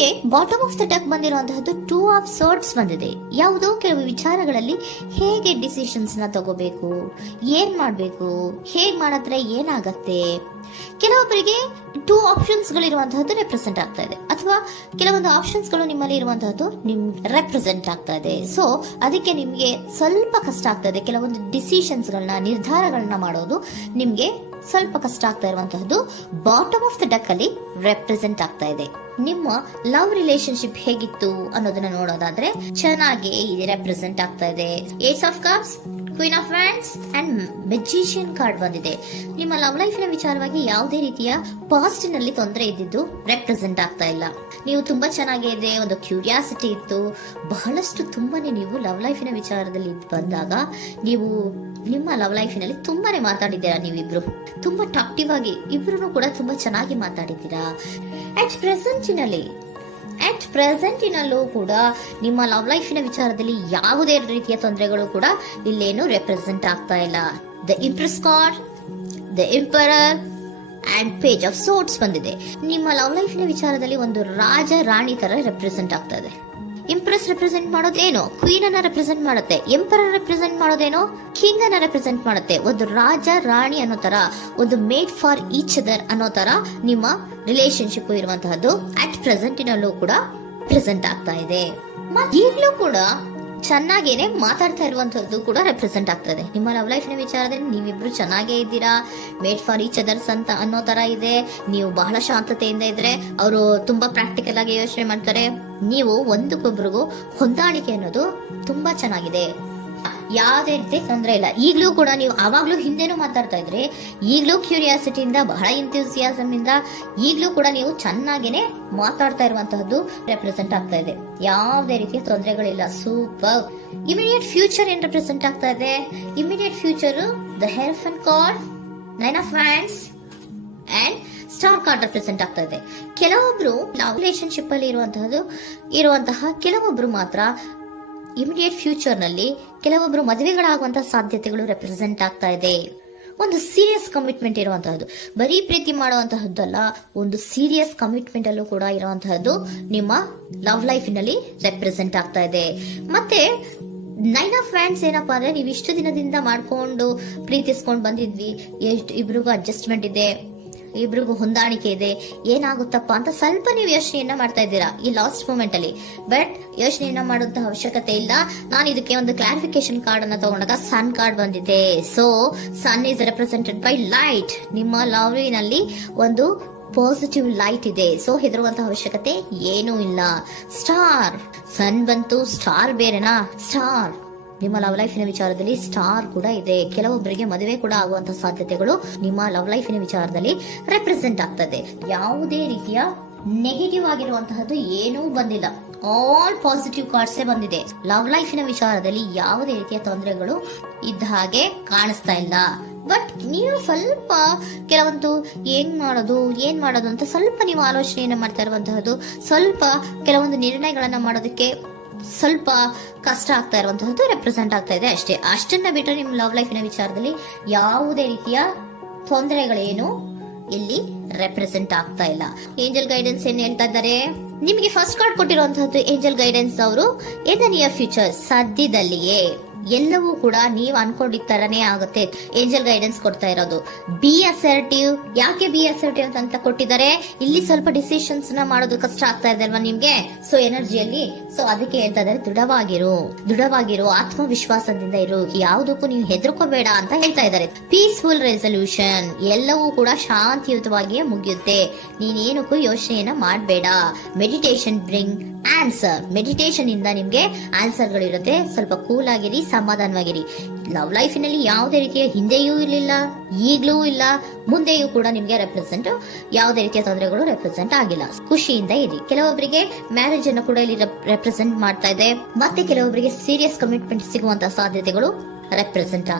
ನಿಮಗೆ bottom of the deck ಬಂದಿರುವಂತಹದ್ದು 2 of swords ಬಂದಿದೆ. ಯಾವುದೋ ಕೆಲವು ವಿಚಾರಗಳಲ್ಲಿ ಹೇಗೆ ಡಿಸಿಷನ್ಸ್ ನ ತಗೋಬೇಕು, ಏನ್ ಮಾಡ್ಬೇಕು, ಹೇಗ್ ಮಾಡಿದ್ರೆ ಏನಾಗತ್ತೆ. ಕೆಲವೊಬ್ಬರಿಗೆ 2 ಆಪ್ಷನ್ಸ್ ಗಳಿರುವಂತಹದ್ದು ರೆಪ್ರೆಸೆಂಟ್ ಆಗ್ತಾ ಇದೆ, ಅಥವಾ ಕೆಲವೊಂದು ಆಪ್ಷನ್ಸ್ ಗಳು ನಿಮ್ಮಲ್ಲಿ ಇರುವಂತಹದ್ದು ರೆಪ್ರೆಸೆಂಟ್ ಆಗ್ತಾ ಇದೆ. ಸೊ ಅದಕ್ಕೆ ನಿಮ್ಗೆ ಸ್ವಲ್ಪ ಕಷ್ಟ ಆಗ್ತಾ ಇದೆ. ಕೆಲವೊಂದು ಡಿಸಿಷನ್ಸ್ ಗಳನ್ನ, ನಿರ್ಧಾರಗಳನ್ನ ಮಾಡೋದು ನಿಮ್ಗೆ ಸ್ವಲ್ಪ ಕಷ್ಟ ಆಗ್ತಾ ಇರುವಂತಹದ್ದು ಬಾಟಮ್ ಆಫ್ ದ ಡಕ್ ಅಲ್ಲಿ ರೆಪ್ರೆಸೆಂಟ್ ಆಗ್ತಾ ಇದೆ. ನಿಮ್ಮ ಲವ್ ರಿಲೇಶನ್ಶಿಪ್ ಹೇಗಿತ್ತು ಅನ್ನೋದನ್ನ ನೋಡೋದಾದ್ರೆ ಚೆನ್ನಾಗಿ ರೆಪ್ರೆಸೆಂಟ್ ಆಗ್ತಾ ಇದೆ. Ace of cups, queen of wands and magician card ಬಂದಿದೆ. ನಿಮ್ಮ ಲವ್ ಲೈಫ್ ನ ವಿಚಾರವಾಗಿ ಯಾವುದೇ ರೀತಿಯ ಪಾಸ್ಟ್ ನಲ್ಲಿ ತೊಂದರೆ ಇದ್ದಿದ್ದು ರೆಪ್ರೆಸೆಂಟ್ ಆಗ್ತಾ ಇಲ್ಲ. ನೀವು ತುಂಬಾ ಚೆನ್ನಾಗಿದೆ, ಒಂದು ಕ್ಯೂರಿಯಾಸಿಟಿ ಇತ್ತು, ಬಹಳಷ್ಟು ತುಂಬಾನೇ ನೀವು ಲವ್ ಲೈಫಿನ ವಿಚಾರದಲ್ಲಿ ಬಂದಾಗ ನೀವು ನಿಮ್ಮ ಲವ್ ಲೈಫಿನಲ್ಲಿ ತುಂಬಾನೇ ಮಾತಾಡಿದ್ದೀರಾ. ನೀವಿಬ್ರು ತುಂಬಾ ಟಾಕ್ಟಿವ್ ಆಗಿ ಇಬ್ರು ಕೂಡ ತುಂಬಾ ಚೆನ್ನಾಗಿ ಮಾತಾಡಿದ್ದೀರಾ. ಅಟ್ ಪ್ರೆಸೆಂಟಿನಲ್ಲೂ ಕೂಡ ನಿಮ್ಮ ಲವ್ ಲೈಫಿನ ವಿಚಾರದಲ್ಲಿ ಯಾವುದೇ ರೀತಿಯ ತೊಂದರೆಗಳು ಕೂಡ ಇಲ್ಲೇನು ರೆಪ್ರೆಸೆಂಟ್ ಆಗ್ತಾ ಇಲ್ಲ. The empress card, the emperor and page of swords ಬಂದಿದೆ. ನಿಮ್ಮ ಲವ್ ಲೈಫಿನ ವಿಚಾರದಲ್ಲಿ ಒಂದು ರಾಜ ರಾಣಿ ತರ ರೆಪ್ರೆಸೆಂಟ್ ಆಗ್ತಾ ಇದೆ. ಇಂಪ್ರೆಸ್ ರೆಪ್ರೆಸೆಂಟ್ ಮಾಡೋದೇನೋ ಕ್ವೀನ್ ಅನ್ನ ರೆಪ್ರೆಸೆಂಟ್ ಮಾಡುತ್ತೆ, ಎಂಪರರ್ ರೆಪ್ರೆಸೆಂಟ್ ಮಾಡೋದೇನೋ ಕಿಂಗ್ ಅನ್ನ ರೆಪ್ರೆಸೆಂಟ್ ಮಾಡುತ್ತೆ. ಒಂದು ರಾಜ ರಾಣಿ ಅನ್ನೋ ತರ, ಒಂದು ಮೇಡ್ ಫಾರ್ ಈಚ್ ಅದರ್ ಅನ್ನೋ ತರ ನಿಮ್ಮ ರಿಲೇಶನ್ಶಿಪ್ ಇರುವಂತಹದ್ದು ಅಟ್ ಪ್ರೆಸೆಂಟಿನಲ್ಲೂ ಕೂಡ ಪ್ರೆಸೆಂಟ್ ಆಗ್ತಾ ಇದೆ. ಈಗಲೂ ಕೂಡ ಚೆನ್ನಾಗೇನೆ ಮಾತಾಡ್ತಾ ಇರುವಂತದ್ದು ಕೂಡ ರೆಪ್ರೆಸೆಂಟ್ ಆಗ್ತಾ ಇದೆ. ನಿಮ್ಮ ಲವ್ ಲೈಫ್ ನ ವಿಚಾರದಲ್ಲಿ ನೀವಿಬ್ರು ಚೆನ್ನಾಗೇ ಇದ್ದೀರಾ, ಮೇಡ್ ಫಾರ್ ಈಚ್ ಅದರ್ಸ್ ಅಂತ ಅನ್ನೋ ತರ ಇದೆ. ನೀವು ಬಹಳ ಶಾಂತತೆಯಿಂದ ಇದ್ರೆ ಅವರು ತುಂಬಾ ಪ್ರಾಕ್ಟಿಕಲ್ ಆಗಿ ಯೋಚನೆ ಮಾಡ್ತಾರೆ. ನೀವು ಒಂದಕ್ಕೊಬ್ರಿಗೂ ಹೊಂದಾಣಿಕೆ ಅನ್ನೋದು ತುಂಬಾ ಚೆನ್ನಾಗಿದೆ. ಯಾವುದೇ ರೀತಿ ತೊಂದರೆ ಇಲ್ಲ. ಈಗಲೂ ಕೂಡ ನೀವು ಆವಾಗ್ಲೂ ಹಿಂದೆನೂ ಮಾತಾಡ್ತಾ ಇದ್ರಿ, ಈಗಲೂ ಕ್ಯೂರಿಯಾಸಿಟಿಯಿಂದ, ಬಹಳ ಇಂಥ್ಯೂಸಿಯಾಸಮ್ ಇಂದ ಈಗಲೂ ಕೂಡ ನೀವು ಚೆನ್ನಾಗೇನೆ ಮಾತಾಡ್ತಾ ಇರುವಂತಹದ್ದು ರೆಪ್ರೆಸೆಂಟ್ ಆಗ್ತಾ ಇದೆ. ಯಾವುದೇ ರೀತಿಯ ತೊಂದರೆಗಳಿಲ್ಲ. ಸೂಪರ್. ಇಮಿಡಿಯೇಟ್ ಫ್ಯೂಚರ್ ಏನ್ ರೆಪ್ರೆಸೆಂಟ್ ಆಗ್ತಾ ಇದೆ? ಇಮಿಡಿಯೇಟ್ ಫ್ಯೂಚರ್ ದ ಹೆಲ್ಫನ್ card, 9 of wands and star card represent ಆಗ್ತಾ ಇದೆ. ಕೆಲವೊಬ್ರು ಲವ್ ರಿಲೇಶನ್ಶಿಪ್ ಅಲ್ಲಿ ಇರುವಂತಹ ಕೆಲವೊಬ್ರು ಮಾತ್ರ ಇಮಿಡಿಯೇಟ್ ಫ್ಯೂಚರ್ ನಲ್ಲಿ ಕೆಲವೊಬ್ರು ಮದುವೆಗಳಾಗುವಂತಹ ಸಾಧ್ಯತೆಗಳು ರೆಪ್ರೆಸೆಂಟ್ ಆಗ್ತಾ ಇದೆ. ಒಂದು ಸೀರಿಯಸ್ ಕಮಿಟ್ಮೆಂಟ್ ಇರುವಂತಹದ್ದು, ಬರೀ ಪ್ರೀತಿ ಮಾಡುವಂತಹದ್ದಲ್ಲ, ಒಂದು ಸೀರಿಯಸ್ ಕಮಿಟ್ಮೆಂಟ್ ಅಲ್ಲೂ ಕೂಡ ಇರುವಂತಹದ್ದು ನಿಮ್ಮ ಲವ್ ಲೈಫಿನಲ್ಲಿ ರೆಪ್ರೆಸೆಂಟ್ ಆಗ್ತಾ ಇದೆ. ಮತ್ತೆ 9 ಆಫ್ ವ್ಯಾಂಡ್ಸ್ ಏನಪ್ಪಾ ಅಂದ್ರೆ, ನೀವು ಇಷ್ಟು ದಿನದಿಂದ ಮಾಡ್ಕೊಂಡು ಪ್ರೀತಿಸ್ಕೊಂಡು ಬಂದಿದ್ವಿ, ಇಬ್ರಿಗೂ ಅಡ್ಜಸ್ಟ್ಮೆಂಟ್ ಇದೆ, ಇಬ್ರಿಗೂ ಹೊಂದಾಣಿಕೆ ಇದೆ, ಏನಾಗುತ್ತಪ್ಪ ಅಂತ ಸ್ವಲ್ಪ ನೀವು ಯೋಚನೆಯನ್ನ ಮಾಡ್ತಾ ಇದ್ದೀರಾ ಈ ಲಾಸ್ಟ್ ಮೂಮೆಂಟ್ ಅಲ್ಲಿ. ಬಟ್ ಯೋಚನೆಯನ್ನ ಮಾಡುವಂತಹ ಅವಶ್ಯಕತೆ ಇಲ್ಲ. ನಾನು ಇದಕ್ಕೆ ಒಂದು ಕ್ಲಾರಿಫಿಕೇಶನ್ ಕಾರ್ಡ್ ಅನ್ನ ತಗೊಂಡಾಗ ಸನ್ ಕಾರ್ಡ್ ಬಂದಿದೆ. So sun is represented by light. ನಿಮ್ಮ ಲವ್ನಲ್ಲಿ ಒಂದು ಪಾಸಿಟಿವ್ ಲೈಟ್ ಇದೆ. ಸೊ ಹೆದರುವಂತಹ ಅವಶ್ಯಕತೆ ಏನೂ ಇಲ್ಲ. ಸ್ಟಾರ್, ಸನ್ ಬಂತು, ಸ್ಟಾರ್ ಬೇರೆನಾ? ಸ್ಟಾರ್ ನಿಮ್ಮ ಲವ್ ಲೈಫಿನ ವಿಚಾರದಲ್ಲಿ ಸ್ಟಾರ್ ಕೂಡ ಇದೆ. ಕೆಲವೊಬ್ಬರಿಗೆ ಮದುವೆ ಕೂಡ ಆಗುವಂತಹ ಸಾಧ್ಯತೆಗಳು ನಿಮ್ಮ ಲವ್ ಲೈಫಿನ ವಿಚಾರದಲ್ಲಿ ರೆಪ್ರೆಸೆಂಟ್ ಆಗ್ತದೆ. ಯಾವುದೇ ರೀತಿಯ ನೆಗೆಟಿವ್ ಆಗಿರುವಂತಹದ್ದು ಏನೂ ಬಂದಿಲ್ಲ. ಆಲ್ ಪಾಸಿಟಿವ್ ಕಾರ್ಡ್ಸೇ ಬಂದಿದೆ. ಲವ್ ಲೈಫಿನ ವಿಚಾರದಲ್ಲಿ ಯಾವುದೇ ರೀತಿಯ ತೊಂದರೆಗಳು ಇದ್ದ ಹಾಗೆ ಕಾಣಿಸ್ತಾ ಇಲ್ಲ. ಬಟ್ ನೀವು ಸ್ವಲ್ಪ ಕೆಲವೊಂದು ಏನ್ ಮಾಡೋದು ಅಂತ ಸ್ವಲ್ಪ ನೀವು ಆಲೋಚನೆಯನ್ನ ಮಾಡ್ತಾ ಇರುವಂತಹದ್ದು, ಸ್ವಲ್ಪ ಕೆಲವೊಂದು ನಿರ್ಣಯಗಳನ್ನ ಮಾಡೋದಕ್ಕೆ ಸ್ವಲ್ಪ ಕಷ್ಟ ಆಗ್ತಾ ಇರುವಂತಹದ್ದು ರೆಪ್ರೆಸೆಂಟ್ ಆಗ್ತಾ ಇದೆ ಅಷ್ಟೇ. ಅಷ್ಟನ್ನ ಬಿಟ್ಟರೆ ನಿಮ್ಮ ಲವ್ ಲೈಫಿನ ವಿಚಾರದಲ್ಲಿ ಯಾವುದೇ ರೀತಿಯ ತೊಂದರೆಗಳೇನು ಇಲ್ಲಿ ರೆಪ್ರೆಸೆಂಟ್ ಆಗ್ತಾ ಇಲ್ಲ. ಏಂಜಲ್ ಗೈಡೆನ್ಸ್ ಏನ್ ಹೇಳ್ತಾ ಇದ್ದಾರೆ? ನಿಮಗೆ ಫಸ್ಟ್ ಕಾರ್ಡ್ ಕೊಟ್ಟಿರುವಂತಹದ್ದು ಏಂಜಲ್ ಗೈಡೆನ್ಸ್ ಅವರು ಇನ್ ದ ನಿಯರ್ ಫ್ಯೂಚರ್, ಸದ್ಯದಲ್ಲಿಯೇ ಎಲ್ಲವೂ ಕೂಡ ನೀವು ಅನ್ಕೊಂಡಿದ್ದ ತರನೇ ಆಗುತ್ತೆ. ಏಂಜಲ್ ಗೈಡೆನ್ಸ್ ಕೊಡ್ತಾ ಇರೋದು ಬಿ ಅಸರ್ಟಿವ್. ಯಾಕೆ ಬಿ ಅಸರ್ಟಿವ್ ಅಂತ ಕೊಟ್ಟಿದ್ದಾರೆ? ಇಲ್ಲಿ ಸ್ವಲ್ಪ ಡಿಸಿಷನ್ಸ್ ನ ಮಾಡೋದು ಕಷ್ಟ ಆಗ್ತಾ ಇದೆ ಅಲ್ವಾ ನಿಮ್ಗೆ, ಸೊ ಎನರ್ಜಿಯಲ್ಲಿ. ಸೊ ಅದಕ್ಕೆ ಹೇಳ್ತಾ ಇದ್ದಾರೆ ದೃಢವಾಗಿರು, ಆತ್ಮವಿಶ್ವಾಸದಿಂದ ಇರು, ಯಾವುದಕ್ಕೂ ನೀವು ಹೆದರ್ಕೋಬೇಡ ಅಂತ ಹೇಳ್ತಾ ಇದ್ದಾರೆ. ಪೀಸ್ಫುಲ್ ರೆಸಲ್ಯೂಷನ್, ಎಲ್ಲವೂ ಕೂಡ ಶಾಂತಿಯುತವಾಗಿಯೇ ಮುಗಿಯುತ್ತೆ, ನೀನೇನಕ್ಕೂ ಯೋಚನೆಯನ್ನ ಮಾಡಬೇಡ. ಮೆಡಿಟೇಷನ್ ಬ್ರಿಂಗ್ ಆನ್ಸರ್, ಮೆಡಿಟೇಷನ್ ಇಂದ ನಿಮ್ಗೆ ಆನ್ಸರ್ ಗಳಿರುತ್ತೆ. ಸ್ವಲ್ಪ ಕೂಲ್ ಆಗಿರಿ, ಸಮಾಧಾನವಾಗಿರಿ. ಲವ್ ಲೈಫಿನಲ್ಲಿ ಯಾವುದೇ ರೀತಿಯ ಹಿಂದೆಯೂ ಇರಲಿಲ್ಲ, ಈಗ್ಲೂ ಇಲ್ಲ, ಮುಂದೆಯೂ ಕೂಡ ನಿಮ್ಗೆ ಯಾವುದೇ ರೀತಿಯ ತೊಂದರೆಗಳು ರೆಪ್ರೆಸೆಂಟ್ ಆಗಿಲ್ಲ. ಖುಷಿಯಿಂದ ಇರಿ. ಕೆಲವೊಬ್ಬರಿಗೆ ಮ್ಯಾರೇಜ್ ಅನ್ನು ಕೂಡ ಇಲ್ಲಿ ರೆಪ್ರೆಸೆಂಟ್ ಮಾಡ್ತಾ ಇದೆ. ಮತ್ತೆ ಕೆಲವೊಬ್ಬರಿಗೆ ಸೀರಿಯಸ್ ಕಮಿಟ್ಮೆಂಟ್ ಸಿಗುವಂತಹ ಸಾಧ್ಯತೆಗಳು ರೆಪ್ರೆಸೆಂಟ್ ಆಗ್ತದೆ.